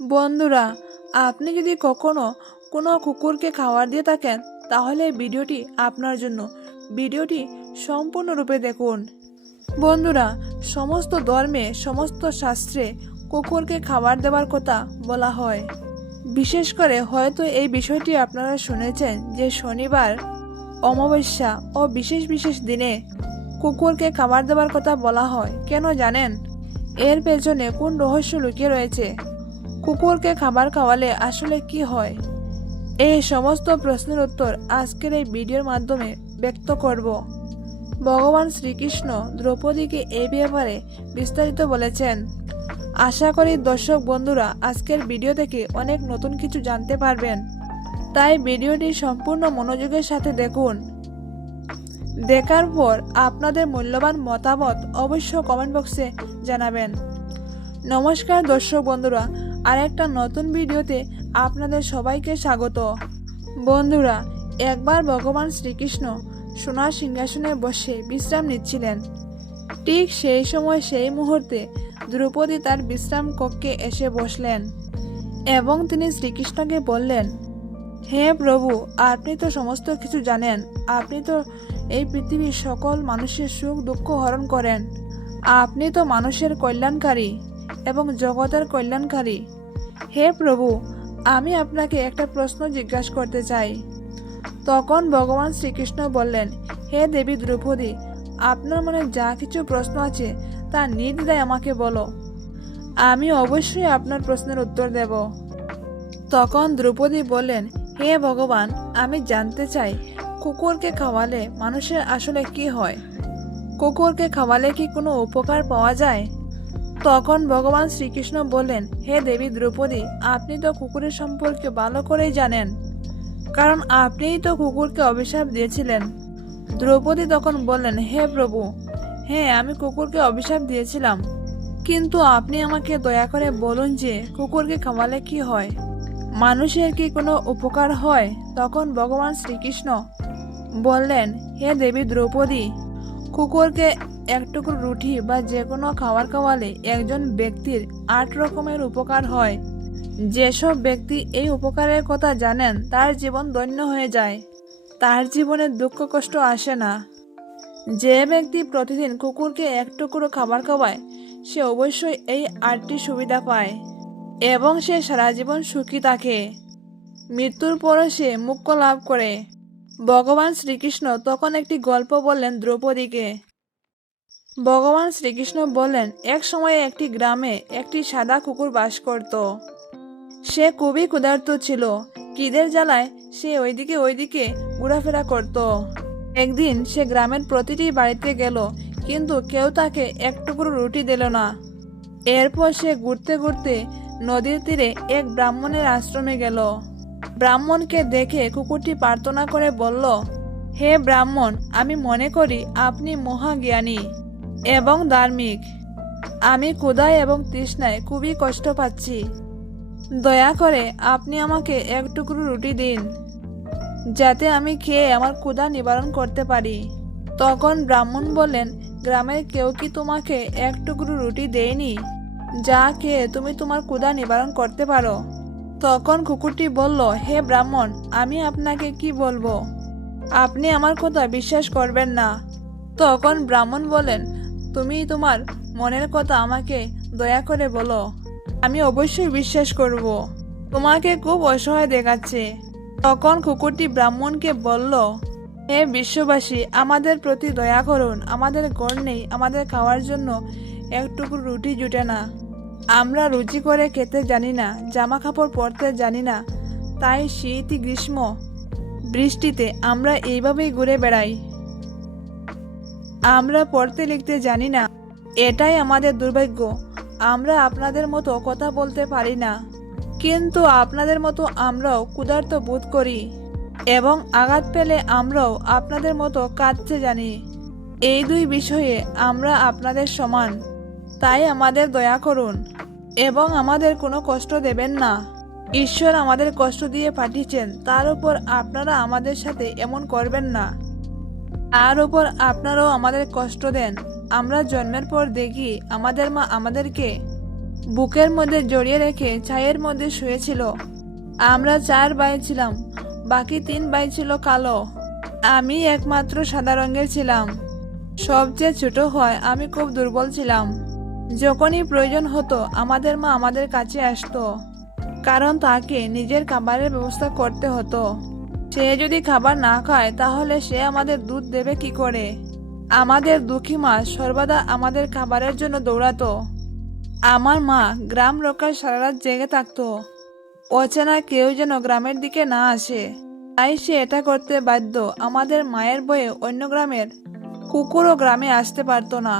বন্ধুরা, আপনি যদি কখনো কোনো কুকুরকে খাবার দিয়ে থাকেন তাহলে ভিডিওটি আপনার জন্য। ভিডিওটি সম্পূর্ণরূপে দেখুন। বন্ধুরা, সমস্ত ধর্মে সমস্ত শাস্ত্রে কুকুরকে খাবার দেওয়ার কথা বলা হয়। বিশেষ করে হয়তো এই বিষয়টি আপনারা শুনেছেন যে শনিবার, অমাবস্যা ও বিশেষ বিশেষ দিনে কুকুরকে খাবার দেওয়ার কথা বলা হয়। কেন জানেন? এর পেছনে কোন রহস্য লুকিয়ে রয়েছে? কুকুরকে খাবার খাওয়ালে আসলে কি হয়? এই সমস্ত প্রশ্নের উত্তর আজকের এই ভিডিওর মাধ্যমে ব্যক্ত করব। ভগবান শ্রীকৃষ্ণ দ্রৌপদীকে এই ব্যাপারে বিস্তারিত বলেছেন। আশা করি দর্শক বন্ধুরা আজকের ভিডিও থেকে অনেক নতুন কিছু জানতে পারবেন। তাই ভিডিওটি সম্পূর্ণ মনোযোগের সাথে দেখুন। দেখার পর আপনাদের মূল্যবান মতামত অবশ্য কমেন্ট বক্সে জানাবেন। নমস্কার দর্শক বন্ধুরা, আর একটা নতুন ভিডিওতে আপনাদের সবাইকে স্বাগত। বন্ধুরা, একবার ভগবান শ্রীকৃষ্ণ সোনার সিংহাসনে বসে বিশ্রাম নিচ্ছিলেন। ঠিক সেই সময় সেই মুহূর্তে দ্রৌপদী তার বিশ্রাম কক্ষে এসে বসলেন এবং তিনি শ্রীকৃষ্ণকে বললেন, হে প্রভু, আপনি তো সমস্ত কিছু জানেন। আপনি তো এই পৃথিবীর সকল মানুষের সুখ দুঃখ হরণ করেন। আপনি তো মানুষের কল্যাণকারী এবং জগতের কল্যাণকারী। হে প্রভু, আমি আপনাকে একটা প্রশ্ন জিজ্ঞাসা করতে চাই। তখন ভগবান শ্রীকৃষ্ণ বললেন, হে দেবী দ্রৌপদী, আপনার মনে যা কিছু প্রশ্ন আছে তা নির্দ্বিধায় আমাকে বলো। আমি অবশ্যই আপনার প্রশ্নের উত্তর দেব। তখন দ্রৌপদী বললেন, হে ভগবান, আমি জানতে চাই কুকুরকে খাওয়ালে মানুষের আসলে কি হয়? কুকুরকে খাওয়ালে কি কোনো উপকার পাওয়া যায়? তখন ভগবান শ্রীকৃষ্ণ বললেন, হে দেবী দ্রৌপদী, আপনি তো কুকুরের সম্পর্কে ভালো করেই জানেন, কারণ আপনিই তো কুকুরকে অভিশাপ দিয়েছিলেন। দ্রৌপদী তখন বললেন, হে প্রভু, হ্যাঁ, আমি কুকুরকে অভিশাপ দিয়েছিলাম, কিন্তু আপনি আমাকে দয়া করে বলুন যে কুকুরকে খাওয়ালে কি হয়? মানুষের কি কোনো উপকার হয়? তখন ভগবান শ্রীকৃষ্ণ বললেন, হে দেবী দ্রৌপদী, কুকুরকে এক টুকরো রুটি বা যে কোনো খাবার খাওয়ালে একজন ব্যক্তির 8 রকমের উপকার হয়। যেসব ব্যক্তি এই উপকারের কথা জানেন তার জীবন ধন্য হয়ে যায়, তার জীবনে দুঃখ কষ্ট আসে না। যে ব্যক্তি প্রতিদিন কুকুরকে এক টুকরো খাবার খাওয়ায় সে অবশ্যই এই 8টি সুবিধা পায় এবং সে সারা জীবন সুখী থাকে। মৃত্যুর পরও সে মোক্ষ লাভ করে। ভগবান শ্রীকৃষ্ণ তখন একটি গল্প বললেন দ্রৌপদীকে। ভগবান শ্রীকৃষ্ণ বললেন, এক সময়ে একটি গ্রামে একটি সাদা কুকুর বাস করত। সে খুবই ক্ষুধার্ত ছিল। খিদের জ্বালায় সে ওইদিকে ঘোরাফেরা করত। একদিন সে গ্রামের প্রতিটি বাড়িতে গেল, কিন্তু কেউ তাকে এক টুকরো রুটি দিল না। এরপর সে ঘুরতে ঘুরতে নদীর তীরে এক ব্রাহ্মণের আশ্রমে গেল। ব্রাহ্মণকে দেখে কুকুরটি প্রার্থনা করে বলল, হে ব্রাহ্মণ, আমি মনে করি আপনি মহাজ্ঞানী এবং ধার্মিক। আমি ক্ষুধায় এবং তৃষ্ণায় খুবই কষ্ট পাচ্ছি। দয়া করে আপনি আমাকে এক টুকরো রুটি দিন, যাতে আমি খেয়ে আমার ক্ষুধা নিবারণ করতে পারি। তখন ব্রাহ্মণ বললেন, গ্রামের কেউ কি তোমাকে এক টুকরো রুটি দেয়নি, যা খেয়ে তুমি তোমার ক্ষুধা নিবারণ করতে পারো? তখন কুকুরটি বলল, হে ব্রাহ্মণ, আমি আপনাকে কি বলবো? আপনি আমার কথা বিশ্বাস করবেন না। তখন ব্রাহ্মণ বলেন, তুমি তোমার মনের কথা আমাকে দয়া করে বলো, আমি অবশ্যই বিশ্বাস করব। তোমাকে খুব অসহায় দেখাচ্ছে। তখন কুকুরটি ব্রাহ্মণকে বলল, হে বিশ্ববাসী, আমাদের প্রতি দয়া করুন। আমাদের ঘর নেই, আমাদের খাওয়ার জন্য একটুকু রুটি জুটে না। আমরা রুচি করে খেতে জানি না, জামা কাপড় পরতে জানি না। তাই শীত গ্রীষ্ম বৃষ্টিতে আমরা এইভাবেই ঘুরে বেড়াই। আমরা পড়তে লিখতে জানি না, এটাই আমাদের দুর্ভাগ্য। আমরা আপনাদের মতো কথা বলতে পারি না, কিন্তু আপনাদের মতো আমরাও ক্ষুধার্ত বোধ করি এবং আঘাত পেলে আমরাও আপনাদের মতো কাঁদতে জানি। এই দুই বিষয়ে আমরা আপনাদের সমান। তাই আমাদের দয়া করুন এবং আমাদের কোনো কষ্ট দেবেন না। ঈশ্বর আমাদের কষ্ট দিয়ে পাঠিয়েছেন, তার উপর আপনারা আমাদের সাথে এমন করবেন না। তার উপর আপনারাও আমাদের কষ্ট দেন। আমরা জন্মের পর দেখি আমাদের মা আমাদেরকে বুকের মধ্যে জড়িয়ে রেখে ছায়ের মধ্যে শুয়েছিল। আমরা 4 ভাই ছিলাম, বাকি 3 ভাই ছিল কালো। আমি একমাত্র সাদা রঙের ছিলাম। সবচেয়ে ছোট হয় আমি খুব দুর্বল ছিলাম। যখনই প্রয়োজন হতো আমাদের মা আমাদের কাছে আসতো, কারণ তাকে নিজের খাবারের ব্যবস্থা করতে হতো। সে যদি খাবার না খায় তাহলে সে আমাদের দুধ দেবে কি করে? আমাদের দুঃখী মা সর্বদা আমাদের খাবারের জন্য দৌড়াতো। আমার মা গ্রাম রক্ষায় সারা রাত জেগে থাকতো। অচেনা কেউ যেন গ্রামের দিকে না আসে, তাই সে এটা করতে বাধ্য। আমাদের মায়ের ভয়ে অন্য গ্রামের কুকুরও গ্রামে আসতে পারতো না।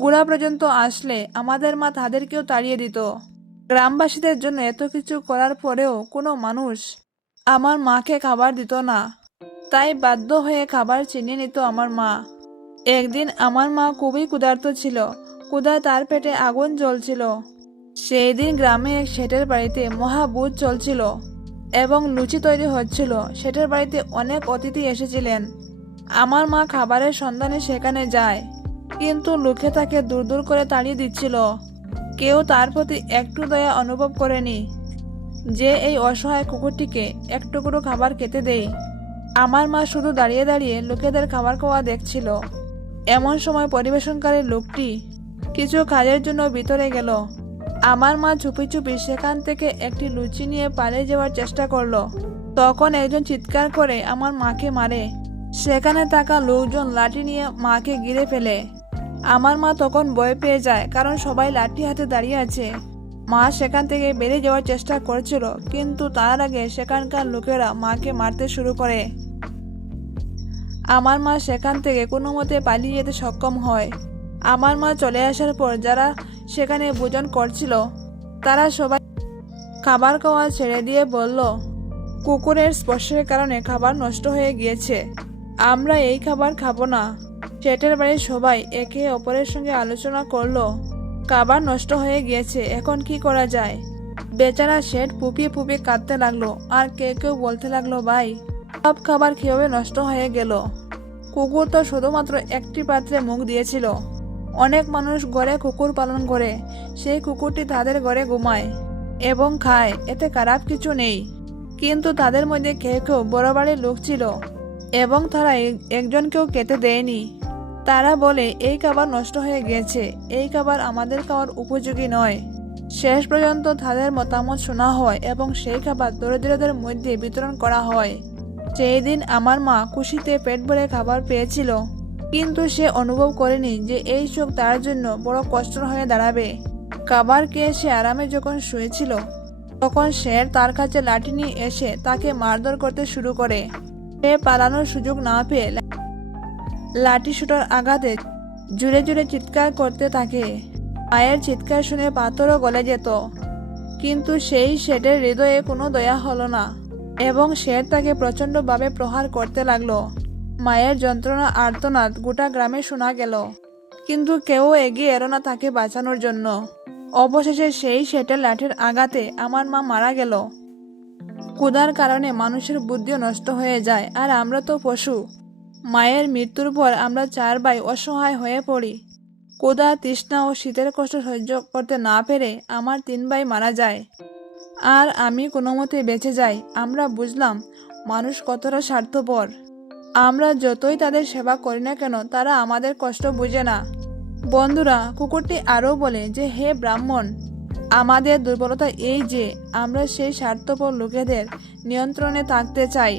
গোড়া পর্যন্ত আসলে আমাদের মা তাদেরকেও তাড়িয়ে দিত। গ্রামবাসীদের জন্য এত কিছু করার পরেও কোনো মানুষ আমার মাকে খাবার দিত না, তাই বাধ্য হয়ে খাবার চিনিয়ে নিত আমার মা। একদিন আমার মা খুবই ক্ষুধার্ত ছিল, ক্ষুধায় তার পেটে আগুন জ্বলছিল। সেই দিন গ্রামে এক শেঠের বাড়িতে মহাভোজ চলছিল এবং লুচি তৈরি হচ্ছিল। শেঠের বাড়িতে অনেক অতিথি এসেছিলেন। আমার মা খাবারের সন্ধানে সেখানে যায়, কিন্তু লোকে তাকে দূর দূর করে তাড়িয়ে দিচ্ছিল। কেউ তার প্রতি একটু দয়া অনুভব করেনি যে এই অসহায় কুকুরটিকে এক টুকরো খাবার খেতে দেই। আমার মা শুধু দাঁড়িয়ে দাঁড়িয়ে লোকেদের খাবার খাওয়া দেখছিল। এমন সময় পরিবেশনকারী লোকটি কিছু কাজের জন্য ভিতরে গেল। আমার মা চুপি চুপি সেখান থেকে একটি লুচি নিয়ে পালিয়ে যাওয়ার চেষ্টা করলো। তখন একজন চিৎকার করে আমার মাকে মারে। সেখানে থাকা লোকজন লাঠি নিয়ে মাকে ঘিরে ফেলে। আমার মা তখন ভয় পেয়ে যায়, কারণ সবাই লাঠি হাতে দাঁড়িয়ে আছে। মা সেখান থেকে বেরিয়ে যাওয়ার চেষ্টা করছিল, কিন্তু তার আগে সেখানকার লোকেরা মাকে মারতে শুরু করে। আমার মা সেখান থেকে কোনো মতে পালিয়ে যেতে সক্ষম হয়। আমার মা চলে আসার পর যারা সেখানে ভোজন করছিল তারা সবাই খাবার খাওয়া ছেড়ে দিয়ে বলল, কুকুরের স্পর্শের কারণে খাবার নষ্ট হয়ে গিয়েছে, আমরা এই খাবার খাবো না। শেঠের বাড়ির সবাই একে অপরের সঙ্গে আলোচনা করলো, খাবার নষ্ট হয়ে গিয়েছে, এখন কি করা যায়? বেচারা শেঠ ফুপিয়ে ফুপিয়ে কাঁদতে লাগলো, আর কেউ বলতে লাগলো, ভাই, সব খাবার কিভাবে নষ্ট হয়ে গেল? কুকুর তো শুধুমাত্র একটি পাত্রে মুখ দিয়েছিল। অনেক মানুষ ঘরে কুকুর পালন করে, সেই কুকুরটি তাদের ঘরে ঘুমায় এবং খায়, এতে খারাপ কিছু নেই। কিন্তু তাদের মধ্যে কেউ বড় বাড়ির লোক ছিল এবং তারা একজনকেও খেতে দেয়নি। তারা বলে এই খাবার নষ্ট হয়ে গেছে, এই খাবার আমাদের খাওয়ার উপযোগী নয়। শেষ পর্যন্ত তাদের মতামত শোনা হয় এবং সেই খাবার দরিদ্রদের মধ্যে বিতরণ করা হয়। সেই দিন আমার মা খুশিতে পেট ভরে খাবার পেয়েছিল, কিন্তু সে অনুভব করেনি যে এই শোক তার জন্য বড় কষ্ট হয়ে দাঁড়াবে। খাবার খেয়ে সে আরামে যখন শুয়েছিল, তখন শের তার কাছে লাঠি নিয়ে এসে তাকে মারধর করতে শুরু করে। সে পালানোর সুযোগ না পেয়ে লাঠি শুটার আঘাতে জুড়ে জুড়ে চিৎকার করতে থাকে। মায়ের চিৎকার শুনে পাথরও গলে যেত, কিন্তু সেই শেঠের হৃদয়ে কোনো দয়া হলো না এবং শের তাকে প্রচণ্ডভাবে প্রহার করতে লাগলো। মায়ের যন্ত্রণা আর্তনাদ গোটা গ্রামে শোনা গেল, কিন্তু কেউ এগিয়ে এলো না তাকে বাঁচানোর জন্য। অবশেষে সেই শেঠের লাঠির আঘাতে আমার মা মারা গেল। ক্ষুধার কারণে মানুষের বুদ্ধিও নষ্ট হয়ে যায়, আর আমরা তো পশু। মায়ের মৃত্যুর পর আমরা 4 ভাই অসহায় হয়ে পড়ি। ক্ষুধা, তৃষ্ণা ও শীতের কষ্ট সহ্য করতে না পেরে আমার 3 ভাই মারা যায়, আর আমি কোনো মতে বেঁচে যাই। আমরা বুঝলাম মানুষ কতটা স্বার্থপর। আমরা যতই তাদের সেবা করি না কেন, তারা আমাদের কষ্ট বুঝে না। বন্ধুরা, কুকুরটি আরও বলে যে, হে ব্রাহ্মণ, আমাদের দুর্বলতা এই যে আমরা সেই স্বার্থপর লোকেদের নিয়ন্ত্রণে থাকতে চাই,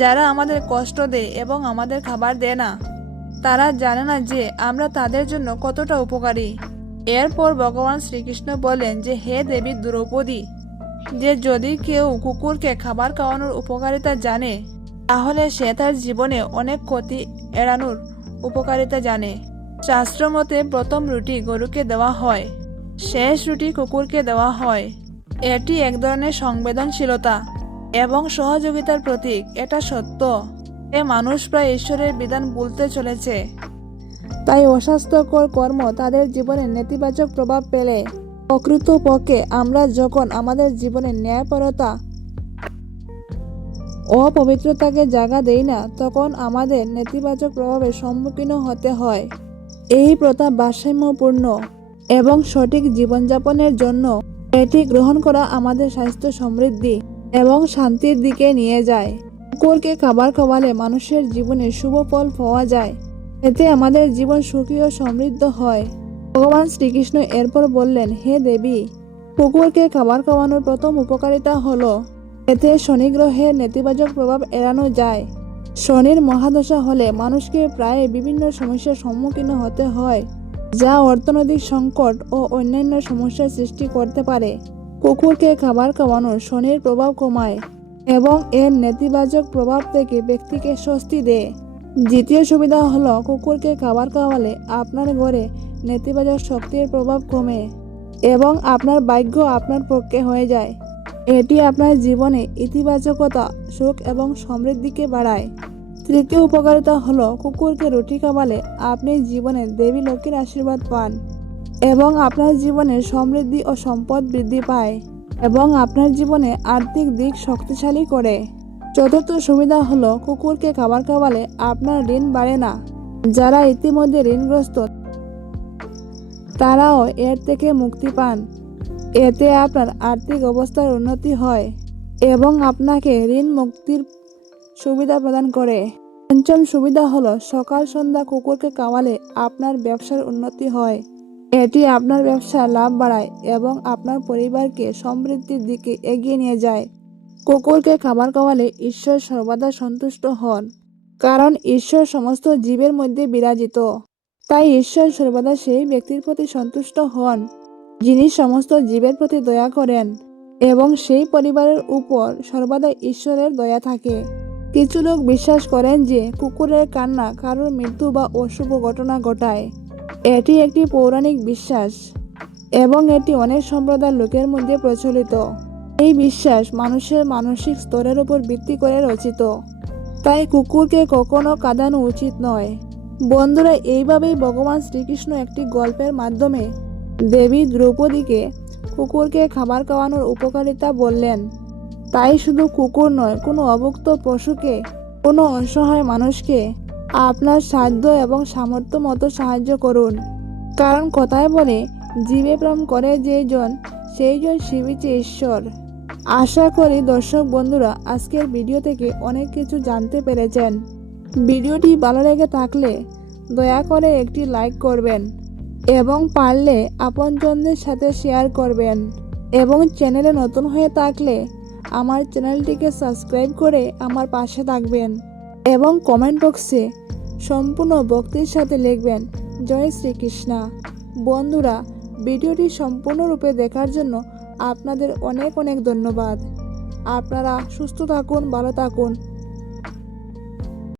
যারা আমাদের কষ্ট দেয় এবং আমাদের খাবার দেয় না। তারা জানে না যে আমরা তাদের জন্য কতটা উপকারী। এরপর ভগবান শ্রীকৃষ্ণ বলেন যে, হে দেবী দ্রৌপদী, যে যদি কেউ কুকুরকে খাবার খাওয়ানোর উপকারিতা জানে, তাহলে সে তার জীবনে অনেক ক্ষতি এড়ানোর উপকারিতা জানে। শাস্ত্র মতে প্রথম রুটি গরুকে দেওয়া হয়, শেষ রুটি কুকুরকে দেওয়া হয়। এটি এক ধরনের সংবেদনশীলতা এবং সহযোগিতার প্রতীক। এটা সত্য যে মানুষ প্রায় ঈশ্বরের বিধান ভুলতে চলেছে, তাই অস্বাস্থ্যকর কর্ম তাদের জীবনে নেতিবাচক প্রভাব ফেলে। প্রকৃতপক্ষে আমরা যখন আমাদের জীবনে ন্যায়পরতা ও পবিত্রতাকে জায়গা দেই না, তখন আমাদের নেতিবাচক প্রভাবের সম্মুখীন হতে হয়। এই প্রথা ভারসাম্যপূর্ণ এবং সঠিক জীবনযাপনের জন্য এটি গ্রহণ করা আমাদের স্বাস্থ্য সমৃদ্ধি এবং শান্তির দিকে নিয়ে যায়। কুকুরকে খাবার খাওয়ালে মানুষের জীবনে শুভ ফল পাওয়া যায়। এতে আমাদের জীবন সুখী ও সমৃদ্ধ হয়। ভগবান শ্রীকৃষ্ণ এরপর বললেন, হে দেবী, কুকুরকে খাবার খাওয়ানোর প্রথম উপকারিতা হলো এতে শনি গ্রহের নেতিবাচক প্রভাব এড়ানো যায়। শনির মহাদশা হলে মানুষকে প্রায় বিভিন্ন সমস্যার সম্মুখীন হতে হয়, যা অর্থনৈতিক সংকট ও অন্যান্য সমস্যার সৃষ্টি করতে পারে। কুকুরকে খাবার খাওয়ানো শনির প্রভাব কমায় এবং এর নেতিবাচক প্রভাব থেকে ব্যক্তিকে স্বস্তি দেয়। দ্বিতীয় সুবিধা হলো কুকুরকে খাবার খাওয়ালে আপনার ঘরে নেতিবাচক শক্তির প্রভাব কমে এবং আপনার ভাগ্য আপনার পক্ষে হয়ে যায়। এটি আপনার জীবনে ইতিবাচকতা, সুখ এবং সমৃদ্ধিকে বাড়ায়। তৃতীয় উপকারিতা হলো কুকুরকে রুটি খাওয়ালে আপনি জীবনে দেবী লক্ষ্মীর আশীর্বাদ পান এবং আপনার জীবনে সমৃদ্ধি ও সম্পদ বৃদ্ধি পায় এবং আপনার জীবনে আর্থিক দিক শক্তিশালী করে। চতুর্থ সুবিধা হলো কুকুরকে খাবার খাওয়ালে আপনার ঋণ বাড়ে না। যারা ইতিমধ্যে ঋণগ্রস্ত তারাও এর থেকে মুক্তি পান। এতে আপনার আর্থিক অবস্থার উন্নতি হয় এবং আপনাকে ঋণ মুক্তির সুবিধা প্রদান করে। পঞ্চম সুবিধা হলো সকাল সন্ধ্যা কুকুরকে খাওয়ালে আপনার ব্যবসার উন্নতি হয়। এটি আপনার ব্যবসার লাভ বাড়ায় এবং আপনার পরিবারকে সমৃদ্ধির দিকে এগিয়ে নিয়ে যায়। কুকুরকে খাবার খাওয়ালে ঈশ্বর সর্বদা সন্তুষ্ট হন, কারণ ঈশ্বর সমস্ত জীবের মধ্যে বিরাজিত। তাই ঈশ্বর সর্বদা সেই ব্যক্তির প্রতি সন্তুষ্ট হন যিনি সমস্ত জীবের প্রতি দয়া করেন এবং সেই পরিবারের উপর সর্বদা ঈশ্বরের দয়া থাকে। কিছু লোক বিশ্বাস করেন যে কুকুরের কান্না কারোর মৃত্যু বা অশুভ ঘটনা ঘটায়। এটি একটি পৌরাণিক বিশ্বাস এবং এটি অনেক সম্প্রদায়ের লোকের মধ্যে প্রচলিত। এই বিশ্বাস মানুষের মানসিক স্তরের উপর ভিত্তি করে রচিত, তাই কুকুরকে কখনো কাঁদানো উচিত নয়। বন্ধুরা, এইভাবেই ভগবান শ্রীকৃষ্ণ একটি গল্পের মাধ্যমে দেবী দ্রৌপদীকে কুকুরকে খাবার খাওয়ানোর উপকারিতা বললেন। তাই শুধু কুকুর নয়, কোনো অভুক্ত পশুকে, কোনো অসহায় মানুষকে আপনার সাধ্য এবং সামর্থ্য মতো সাহায্য করুন। কারণ কথায় বলে, জীবে প্রেম করে যেইজন সেইজন সেবিছে ঈশ্বর। আশা করি দর্শক বন্ধুরা আজকের ভিডিও থেকে অনেক কিছু জানতে পেরেছেন। ভিডিওটি ভালো লেগে থাকলে দয়া করে একটি লাইক করবেন এবং পারলে আপনজনদের সাথে শেয়ার করবেন এবং চ্যানেলে নতুন হয়ে থাকলে আমার চ্যানেলটিকে সাবস্ক্রাইব করে আমার পাশে থাকবেন এবং কমেন্ট বক্সে সম্পূর্ণ ভক্তির সাথে লিখবেন জয় শ্রীকৃষ্ণ। বন্ধুরা, ভিডিওটি সম্পূর্ণরূপে দেখার জন্য আপনাদের অনেক অনেক ধন্যবাদ। আপনারা সুস্থ থাকুন, ভালো থাকুন।